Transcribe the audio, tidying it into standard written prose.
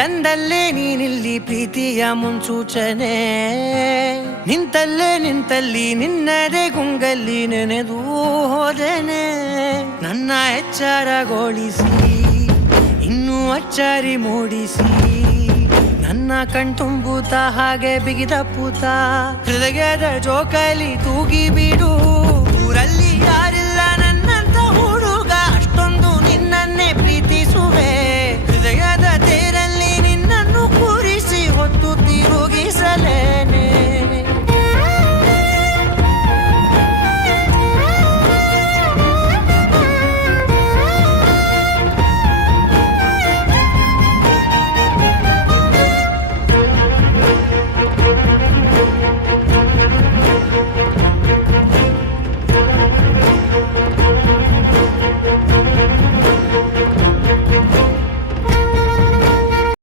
ತಂದಲ್ಲೇ ನೀನಿಲ್ಲಿ ಪ್ರೀತಿಯ ಮುನ್ಸೂಚನೆ, ನಿಂತಲ್ಲಿ ನಿನ್ನದೇ ಗುಂಗಲ್ಲಿ ನೆನೆದು ಹೋದನೆ. ನನ್ನ ಎಚ್ಚರಗೊಳಿಸಿ ಇನ್ನೂ ಅಚ್ಚರಿ ಮೂಡಿಸಿ, ನನ್ನ ಕಣ್ತುಂಬುತ್ತ ಹಾಗೆ ಬಿಗಿದ ಪೂತ ಹೃದಯದ ಜೋಕಾಲಿ ತೂಗಿ ಬಿಡು.